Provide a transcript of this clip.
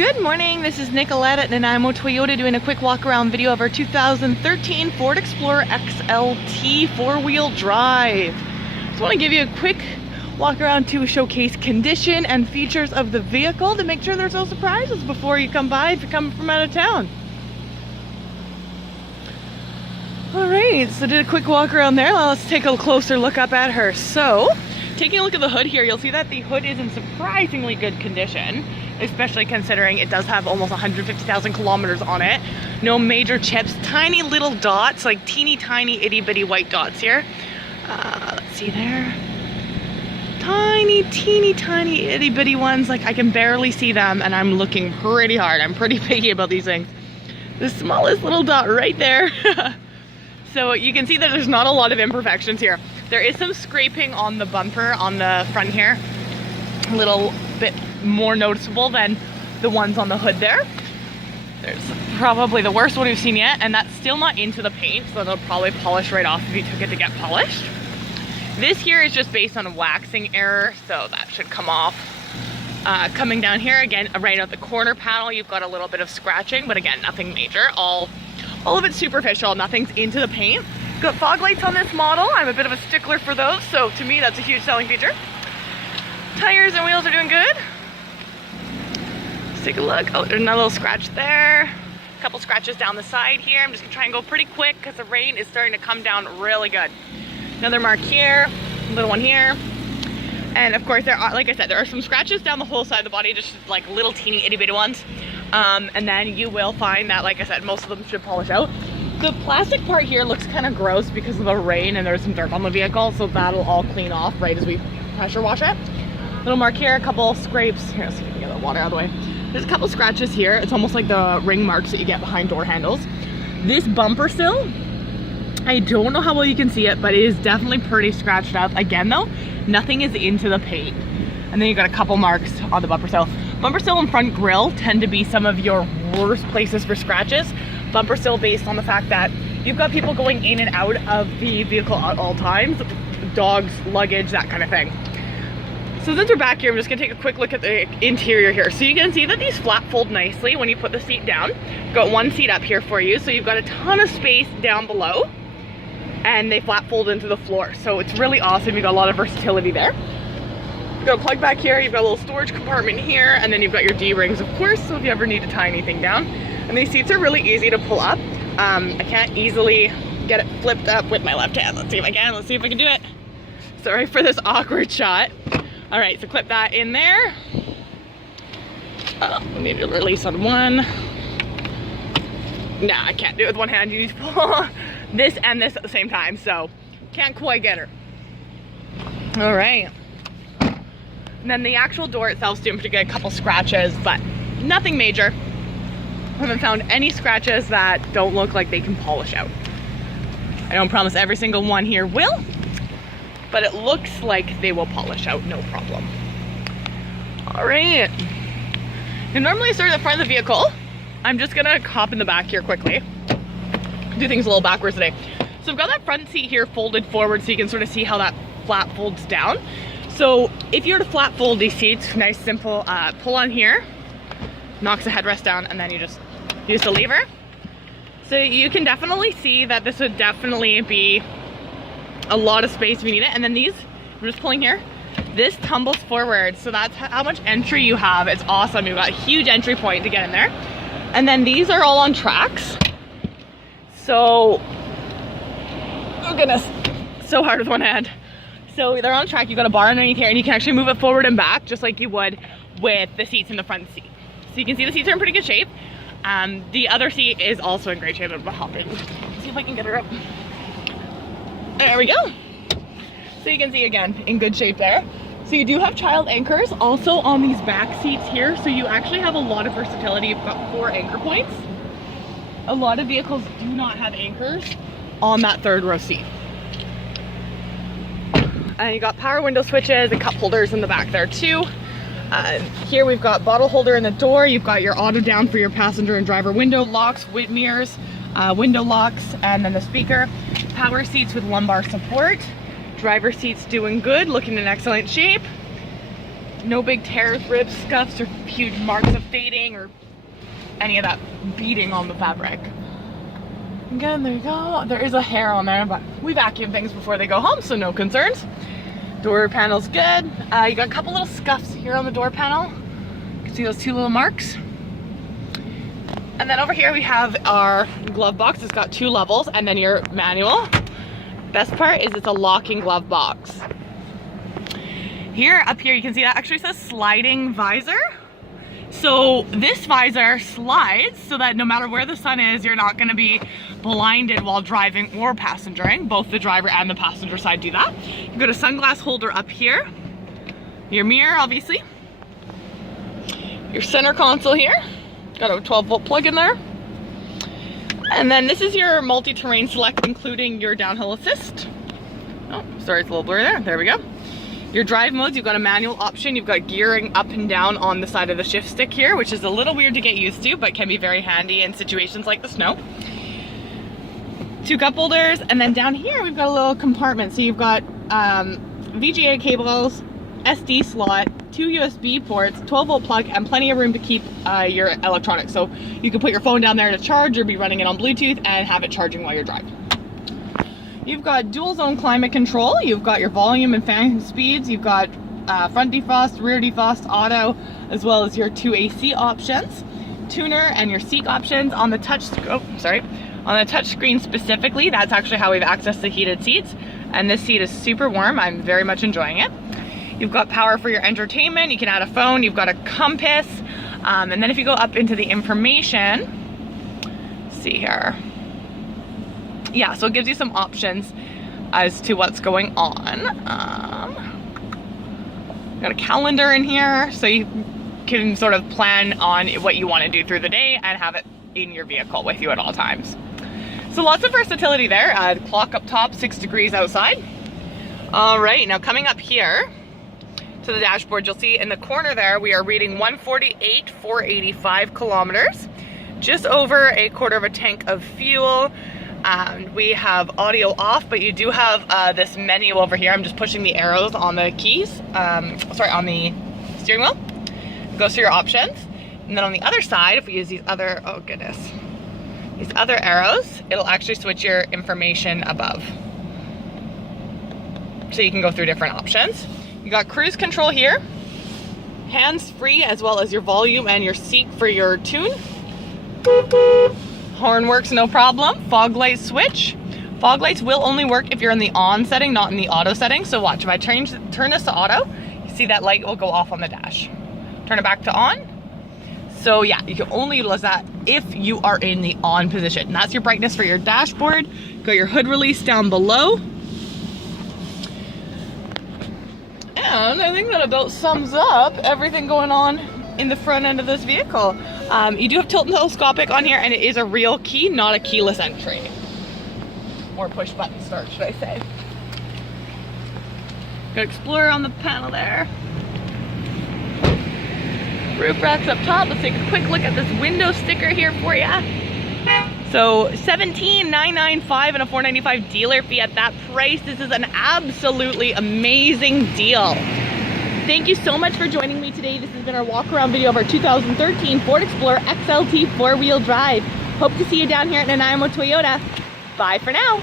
Good morning, this is Nicolette at Nanaimo Toyota doing a quick walk around video of our 2013 Ford Explorer XLT four-wheel drive. Just want to give you a quick walk around to showcase condition and features of the vehicle to make sure there's no surprises before you come by if you're coming from out of town. Alright, so did a quick walk around there. Now let's take a closer look up at her. So, taking a look at the hood here, you'll see that the hood is in surprisingly good condition, especially considering it does have almost 150,000 kilometers on it. No major chips, tiny little dots, like teeny tiny itty bitty white dots here. Let's see there. Tiny, teeny tiny itty bitty ones, like I can barely see them and I'm looking pretty hard. I'm pretty picky about these things. The smallest little dot right there. So you can see that there's not a lot of imperfections here. There is some scraping on the bumper on the front here. A little bit more noticeable than the ones on the hood there. There's probably the worst one we've seen yet, and that's still not into the paint, so they'll probably polish right off if you took it to get polished. This here is just based on a waxing error, so that should come off. Coming down here, again, right at the corner panel, you've got a little bit of scratching, but again, nothing major. All of it's superficial, nothing's into the paint. Got fog lights on this model. I'm a bit of a stickler for those, so to me that's a huge selling feature. Tires and wheels are doing good. Let's take a look. Oh, there's another little scratch there. A couple scratches down the side here. I'm just gonna try and go pretty quick because the rain is starting to come down really good. Another mark here, a little one here. And of course there are, like I said, there are some scratches down the whole side of the body, just like little teeny itty bitty ones. And then you will find that, like I said, most of them should polish out. The plastic part here looks kind of gross because of the rain and there's some dirt on the vehicle, so that'll all clean off right as we pressure wash it. Little mark here, a couple scrapes. Here, let's see if we can get the water out of the way. There's a couple scratches here. It's almost like the ring marks that you get behind door handles. This bumper sill, I don't know how well you can see it, but it is definitely pretty scratched up. Again though, nothing is into the paint. And then you got a couple marks on the bumper sill. Bumper sill and front grille tend to be some of your worst places for scratches. Bumper sill based on the fact that you've got people going in and out of the vehicle at all times. Dogs, luggage, that kind of thing. So since we're back here, I'm just gonna take a quick look at the interior here. So you can see that these flap fold nicely when you put the seat down. Got one seat up here for you, so you've got a ton of space down below. And they flap fold into the floor. So it's really awesome, you've got a lot of versatility there. You've got a plug back here, you've got a little storage compartment here, and then you've got your D-rings, of course, so if you ever need to tie anything down. And these seats are really easy to pull up. I can't easily get it flipped up with my left hand. Let's see if I can, let's see if I can do it. Sorry for this awkward shot. All right, so clip that in there. Oh, we need to release on one. Nah, I can't do it with one hand. You need to pull this and this at the same time, so can't quite get her. All right. And then the actual door itself is doing pretty good, a couple scratches, but nothing major. I haven't found any scratches that don't look like they can polish out. I don't promise every single one here will, but it looks like they will polish out, no problem. All right. And normally I start at the front of the vehicle. I'm just gonna hop in the back here quickly. Do things a little backwards today. So I've got that front seat here folded forward so you can sort of see how that flap folds down. So if you were to flat fold these seats, nice simple, pull on here, knocks the headrest down, and then you just use the lever. So you can definitely see that this would definitely be a lot of space if you need it. And then these, I'm just pulling here, this tumbles forward. So that's how much entry you have. It's awesome. You've got a huge entry point to get in there. And then these are all on tracks. So, oh goodness, so hard with one hand. So they're on track, you've got a bar underneath here and you can actually move it forward and back just like you would with the seats in the front seat. So you can see the seats are in pretty good shape. The other seat is also in great shape. I'm gonna hop in. See if I can get her up. There we go. So you can see again, in good shape there. So you do have child anchors also on these back seats here. So you actually have a lot of versatility. You've got 4 anchor points. A lot of vehicles do not have anchors on that third row seat. And you got power window switches and cup holders in the back there too. Here we've got bottle holder in the door. You've got your auto down for your passenger and driver window locks, mirrors, window locks, and then the speaker. Power seats with lumbar support. Driver seats doing good, looking in excellent shape. No big tears, rips, scuffs, or huge marks of fading or any of that beading on the fabric. Again, there you go. There is a hair on there, but we vacuum things before they go home, so no concerns. Door panel's good. You got a couple little scuffs here on the door panel. You can see those 2 little marks. And then over here we have our glove box. It's got 2 levels and then your manual. Best part is it's a locking glove box. Here, up here, you can see that actually says sliding visor. So this visor slides so that no matter where the sun is, you're not gonna be blinded while driving or passengering. Both the driver and the passenger side do that. You've got a sunglass holder up here. Your mirror, obviously. Your center console here. Got a 12-volt plug in there. And then this is your multi-terrain select, including your downhill assist. Oh, sorry, it's a little blurry there. There we go. Your drive modes, you've got a manual option. You've got gearing up and down on the side of the shift stick here, which is a little weird to get used to, but can be very handy in situations like the snow. 2 cup holders, and then down here we've got a little compartment. So you've got VGA cables, SD slot, 2 USB ports, 12-volt plug, and plenty of room to keep your electronics. So you can put your phone down there to charge or be running it on Bluetooth and have it charging while you're driving. You've got dual zone climate control. You've got your volume and fan speeds. You've got front defrost, rear defrost, auto, as well as your 2 AC options, tuner, and your seat options. On the touch screen specifically, that's actually how we've accessed the heated seats. And this seat is super warm. I'm very much enjoying it. You've got power for your entertainment. You can add a phone. You've got a compass. And then if you go up into the information, let's see here. Yeah, so it gives you some options as to what's going on. Got a calendar in here, so you can sort of plan on what you want to do through the day and have it in your vehicle with you at all times. So lots of versatility there. Clock up top, 6 degrees outside. All right, now coming up here to the dashboard, you'll see in the corner there, we are reading 148,485 kilometers, just over a quarter of a tank of fuel. We have audio off, but you do have this menu over here. I'm just pushing the arrows on the keys, on the steering wheel. It goes through your options. And then on the other side, if we use these other, oh goodness, these other arrows, it'll actually switch your information above. So you can go through different options. You got cruise control here, hands-free, as well as your volume and your seat for your tune. Horn works no problem. Fog light switch. Fog lights will only work if you're in the on setting, not in the auto setting. So watch, if I turn this to auto, you see that light will go off on the dash. Turn it back to on. So yeah, you can only utilize that if you are in the on position. And that's your brightness for your dashboard. Got your hood release down below. And I think that about sums up everything going on in the front end of this vehicle. You do have tilt and telescopic on here, and it is a real key, not a keyless entry. Or push button start, should I say. Got Explorer on the panel there. Roof racks up top. Let's take a quick look at this window sticker here for you. So $17,995 and a $495 dealer fee. At that price, this is an absolutely amazing deal. Thank you so much for joining me today. This has been our walk around video of our 2013 Ford Explorer XLT 4-wheel drive. Hope to see you down here at Nanaimo Toyota. Bye for now.